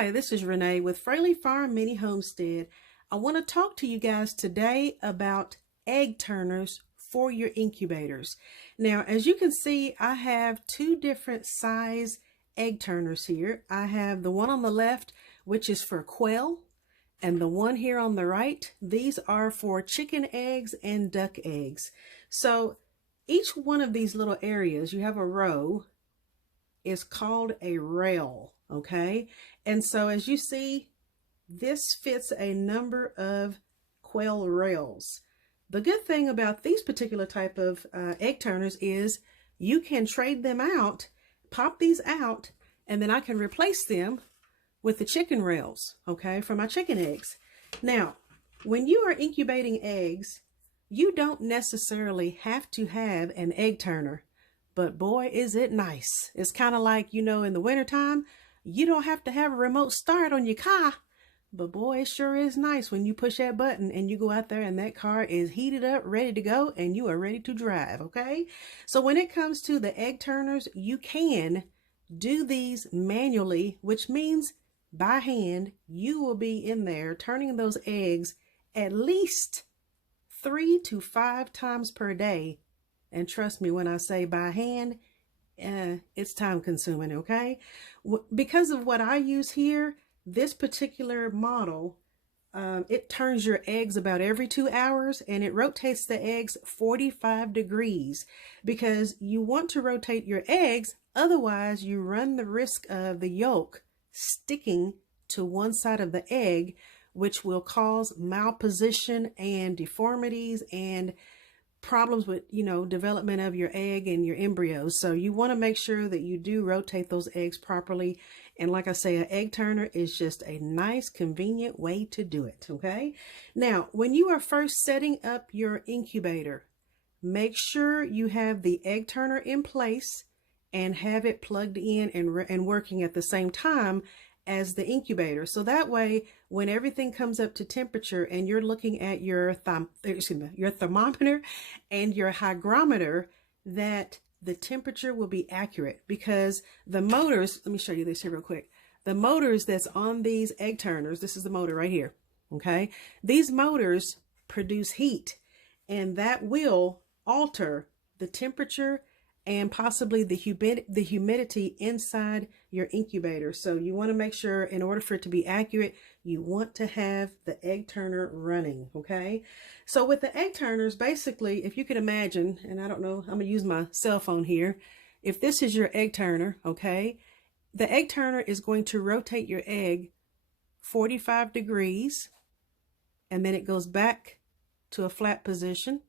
Hi, this is Renee with Fraley Farm Mini Homestead. I want to talk to you guys today about egg turners for your incubators. Now, as you can see, I have two different size egg turners here. I have the one on the left, which is for quail, and the one here on the right, these are for chicken eggs and duck eggs. So each one of these little areas, you have a row, is called a rail, okay? And so as you see, this fits a number of quail rails. The good thing about these particular type of egg turners is you can trade them out, pop these out, and then I can replace them with the chicken rails, okay, for my chicken eggs. Now, when you are incubating eggs, you don't necessarily have to have an egg turner, but boy, is it nice. It's kind of like, you know, in the wintertime, you don't have to have a remote start on your car, but boy, it sure is nice when you push that button and you go out there and that car is heated up, ready to go, and you are ready to drive, okay? So when it comes to the egg turners, you can do these manually, which means by hand, you will be in there turning those eggs at least 3 to 5 times per day. And trust me when I say by hand, it's time consuming, okay? Because of what I use here, this particular model, it turns your eggs about every 2 hours and it rotates the eggs 45 degrees because you want to rotate your eggs. Otherwise, you run the risk of the yolk sticking to one side of the egg, which will cause malposition and deformities and problems with, you know, development of your egg and your embryos. So you want to make sure that you do rotate those eggs properly. And like I say, an egg turner is just a nice, convenient way to do it, okay? Now, when you are first setting up your incubator, make sure you have the egg turner in place and have it plugged in and working at the same time as the incubator. So that way, when everything comes up to temperature and you're looking at your thermometer and your hygrometer, that the temperature will be accurate, because the motors, let me show you this here real quick. The motors that's on these egg turners, this is the motor right here, okay? These motors produce heat, and that will alter the temperature and possibly the humidity inside your incubator. So you want to make sure, in order for it to be accurate, you want to have the egg turner running, okay? So with the egg turners, basically, if you could imagine, and I don't know, I'm going to use my cell phone here. If this is your egg turner, okay, the egg turner is going to rotate your egg 45 degrees, and then it goes back to a flat position,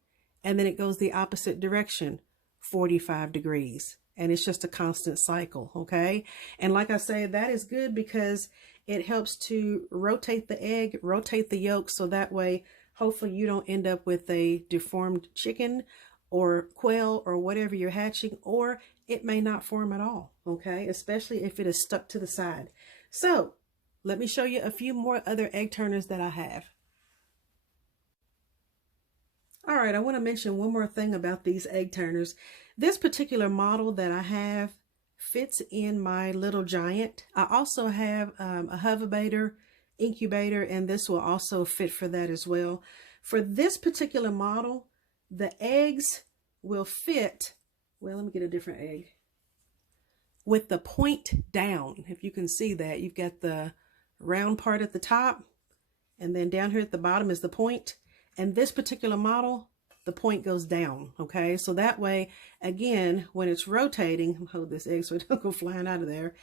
and then it goes the opposite direction, 45 degrees, and it's just a constant cycle, okay? And like I say, that is good because it helps to rotate the egg, rotate the yolk, so that way hopefully you don't end up with a deformed chicken or quail or whatever you're hatching, or it may not form at all, okay? Especially if it is stuck to the side. So let me show you a few more other egg turners that I have. All right, I want to mention one more thing about these egg turners. This particular model that I have fits in my Little Giant. I also have a Hoverbator incubator, and this will also fit for that as well. For this particular model, the eggs will fit, well, let me get a different egg, with the point down. If you can see that, you've got the round part at the top, and then down here at the bottom is the point. And this particular model, the point goes down, okay? So that way, again, when it's rotating, hold this egg so it don't go flying out of there,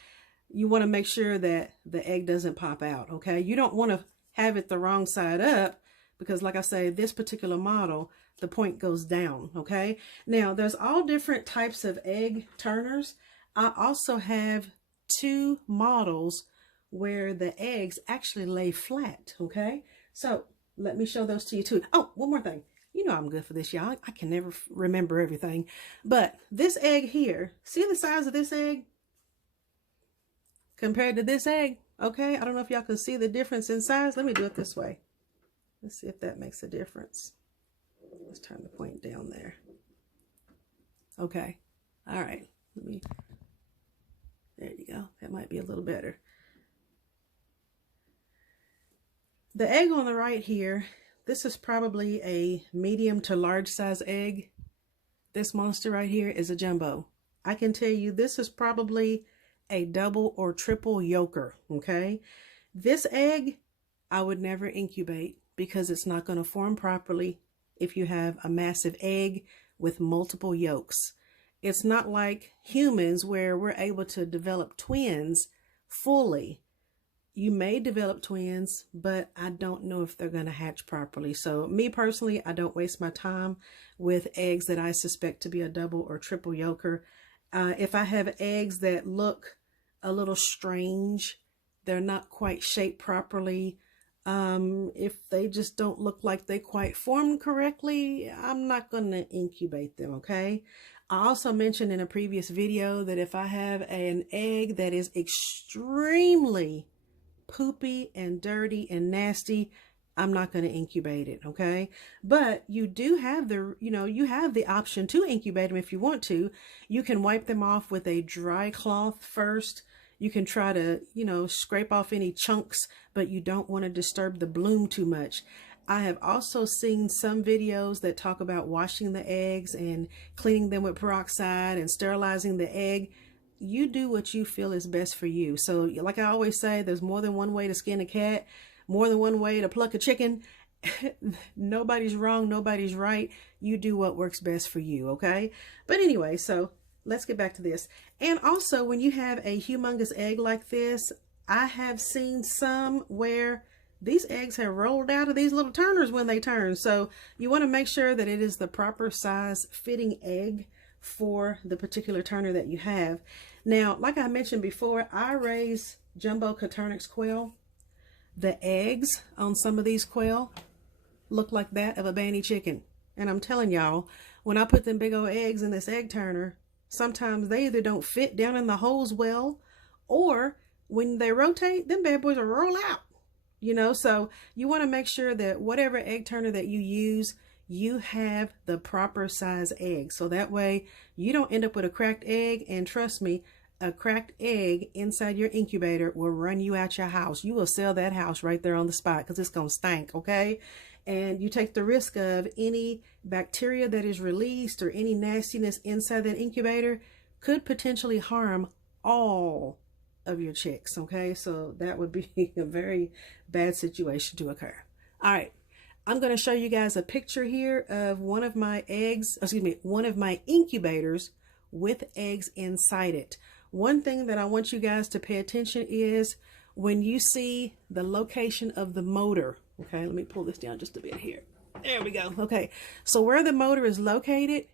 you want to make sure that the egg doesn't pop out, okay? You don't want to have it the wrong side up, because like I say, this particular model, the point goes down, okay? Now, there's all different types of egg turners. I also have 2 models where the eggs actually lay flat, okay? So let me show those to you too. Oh, one more thing. You know I'm good for this, y'all. I can never remember everything. But this egg here, see the size of this egg compared to this egg? Okay, I don't know if y'all can see the difference in size. Let me do it this way. Let's see if that makes a difference. Let's turn the point down there. Okay, all right. There you go. That might be a little better. The egg on the right here, this is probably a medium to large size egg. This monster right here is a jumbo. I can tell you this is probably a double or triple yolker, okay? This egg, I would never incubate because it's not going to form properly if you have a massive egg with multiple yolks. It's not like humans where we're able to develop twins fully. You may develop twins, but I don't know if they're going to hatch properly. So me personally, I don't waste my time with eggs that I suspect to be a double or triple yolker. If I have eggs that look a little strange, they're not quite shaped properly, if they just don't look like they quite formed correctly, I'm not going to incubate them, okay? I also mentioned in a previous video that if I have an egg that is extremely poopy and dirty and nasty, I'm not going to incubate it, okay? But you do have you have the option to incubate them if you want to. You can wipe them off with a dry cloth first. You can try to, scrape off any chunks, but you don't want to disturb the bloom too much. I have also seen some videos that talk about washing the eggs and cleaning them with peroxide and sterilizing the egg. You do what you feel is best for you. So like I always say, there's more than one way to skin a cat, more than one way to pluck a chicken. Nobody's wrong, nobody's right. You do what works best for you, okay? But anyway, so let's get back to this. And also, when you have a humongous egg like this, I have seen some where these eggs have rolled out of these little turners when they turn. So you want to make sure that it is the proper size fitting egg for the particular turner that you have. Now, like I mentioned before, I raise jumbo Coturnix quail. The eggs on some of these quail look like that of a banty chicken. And I'm telling y'all, when I put them big old eggs in this egg turner, sometimes they either don't fit down in the holes well, or when they rotate, them bad boys will roll out. So you want to make sure that whatever egg turner that you use, you have the proper size egg. So that way you don't end up with a cracked egg. And trust me, a cracked egg inside your incubator will run you out your house. You will sell that house right there on the spot because it's going to stink, okay? And you take the risk of any bacteria that is released or any nastiness inside that incubator could potentially harm all of your chicks, okay? So that would be a very bad situation to occur. All right. I'm going to show you guys a picture here of one of my incubators with eggs inside it. One thing that I want you guys to pay attention is when you see the location of the motor. Okay, let me pull this down just a bit here. There we go. Okay, so where the motor is located,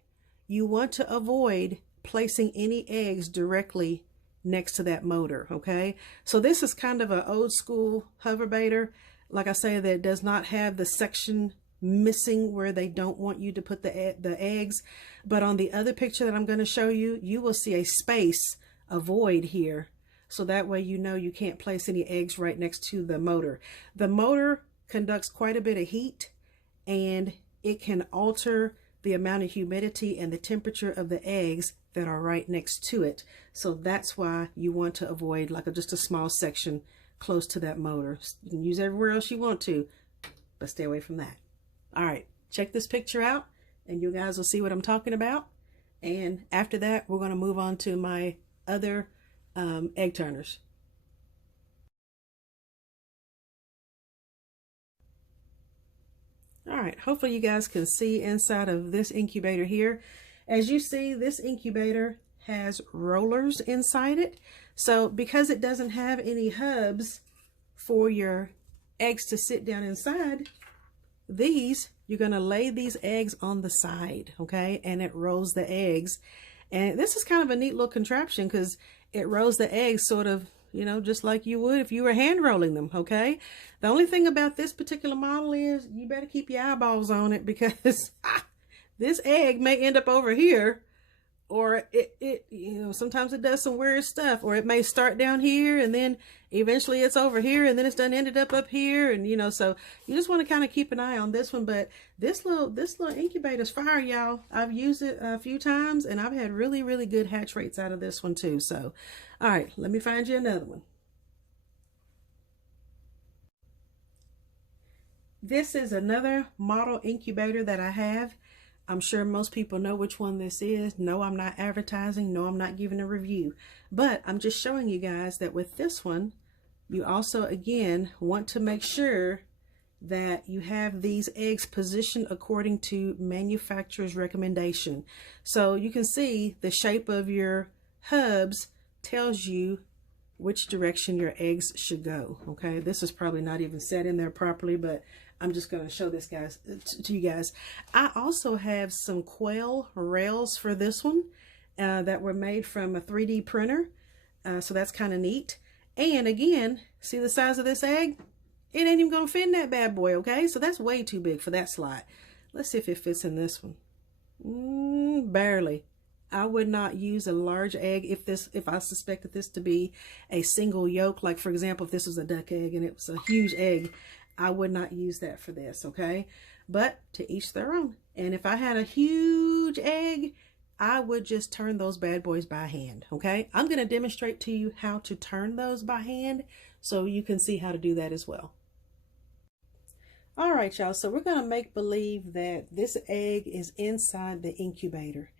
you want to avoid placing any eggs directly next to that motor, okay? So this is kind of an old school hover baiter. Like I say, that does not have the section missing where they don't want you to put the eggs. But on the other picture that I'm going to show you, you will see a space, a void here. So that way you can't place any eggs right next to the motor. The motor conducts quite a bit of heat, and it can alter the amount of humidity and the temperature of the eggs that are right next to it. So that's why you want to avoid just a small section close to that motor. You can use everywhere else you want to, but stay away from that. All right, check this picture out and you guys will see what I'm talking about. And after that, we're going to move on to my other egg turners. All right, hopefully you guys can see inside of this incubator here. As you see, this incubator has rollers inside it. So because it doesn't have any hubs for your eggs to sit down inside, you're going to lay these eggs on the side, okay? And it rolls the eggs. And this is kind of a neat little contraption because it rolls the eggs sort of, just like you would if you were hand rolling them, okay? The only thing about this particular model is you better keep your eyeballs on it because this egg may end up over here, or it sometimes it does some weird stuff, or it may start down here and then eventually it's over here and then it's ended up here, and so you just want to kind of keep an eye on this one. But this little incubator's fire, y'all. I've used it a few times and I've had really, really good hatch rates out of this one too. So all right, let me find you another one. This is another model incubator that I have. I'm sure most people know which one this is. No, I'm not advertising. No, I'm not giving a review. But I'm just showing you guys that with this one, you also, again, want to make sure that you have these eggs positioned according to manufacturer's recommendation. So you can see the shape of your hubs tells you which direction your eggs should go. Okay, this is probably not even set in there properly, but I'm just going to show this to you guys. I also have some quail rails for this one that were made from a 3D printer. So that's kind of neat. And again, see the size of this egg? It ain't even going to fit in that bad boy, okay? So that's way too big for that slot. Let's see if it fits in this one. Barely. I would not use a large egg if I suspected this to be a single yolk. Like, for example, if this was a duck egg and it was a huge egg, I would not use that for this, okay? But to each their own. And if I had a huge egg, I would just turn those bad boys by hand, okay? I'm going to demonstrate to you how to turn those by hand so you can see how to do that as well. All right, y'all, so we're going to make believe that this egg is inside the incubator.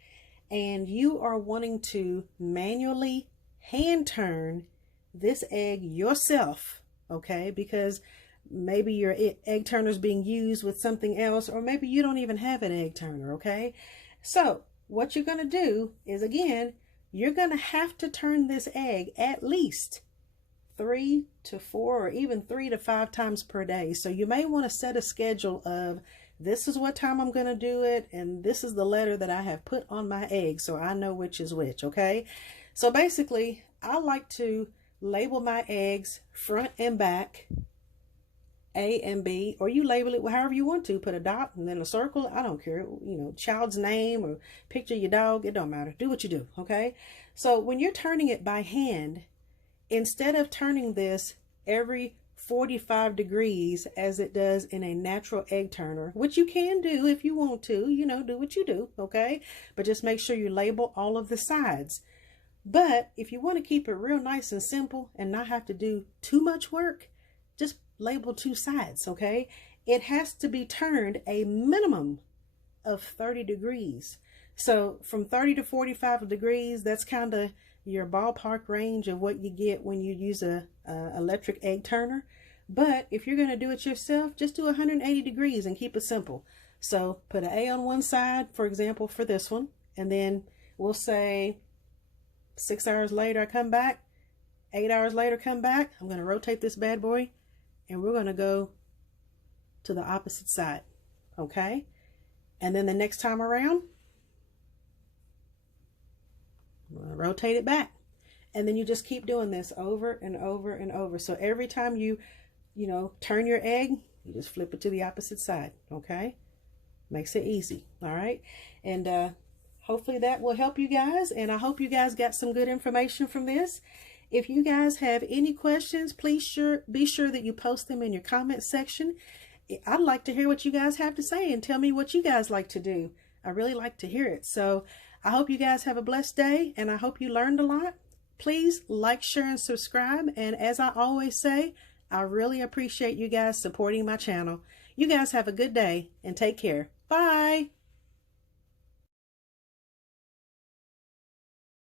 And you are wanting to manually hand turn this egg yourself, okay? Because maybe your egg turner is being used with something else, or maybe you don't even have an egg turner, okay? So what you're going to do is, again, you're going to have to turn this egg at least 3 to 4 or even 3 to 5 times per day. So you may want to set a schedule of, this is what time I'm going to do it, and this is the letter that I have put on my egg so I know which is which, okay? So basically, I like to label my eggs front and back, A and B, or you label it however you want to. Put a dot and then a circle. I don't care. You know, child's name or picture your dog. It don't matter. Do what you do, okay? So when you're turning it by hand, instead of turning this every 45 degrees as it does in a natural egg turner, which you can do if you want to, you know, do what you do, okay? But just make sure you label all of the sides. But if you want to keep it real nice and simple and not have to do too much work, just label 2 sides, okay? It has to be turned a minimum of 30 degrees. So from 30 to 45 degrees, that's kind of your ballpark range of what you get when you use a electric egg turner. But if you're going to do it yourself, just do 180 degrees and keep it simple. So put an A on one side, for example, for this one, and then we'll say 6 hours later I come back, 8 hours later come back. I'm going to rotate this bad boy and we're going to go to the opposite side, okay? And then the next time around, I'm going to rotate it back. And then you just keep doing this over and over and over. So every time you turn your egg, you just flip it to the opposite side, okay? Makes it easy, all right? And hopefully that will help you guys. And I hope you guys got some good information from this. If you guys have any questions, please be sure that you post them in your comment section. I'd like to hear what you guys have to say and tell me what you guys like to do. I really like to hear it. So I hope you guys have a blessed day, and I hope you learned a lot. Please like, share, and subscribe. And as I always say, I really appreciate you guys supporting my channel. You guys have a good day and take care. Bye.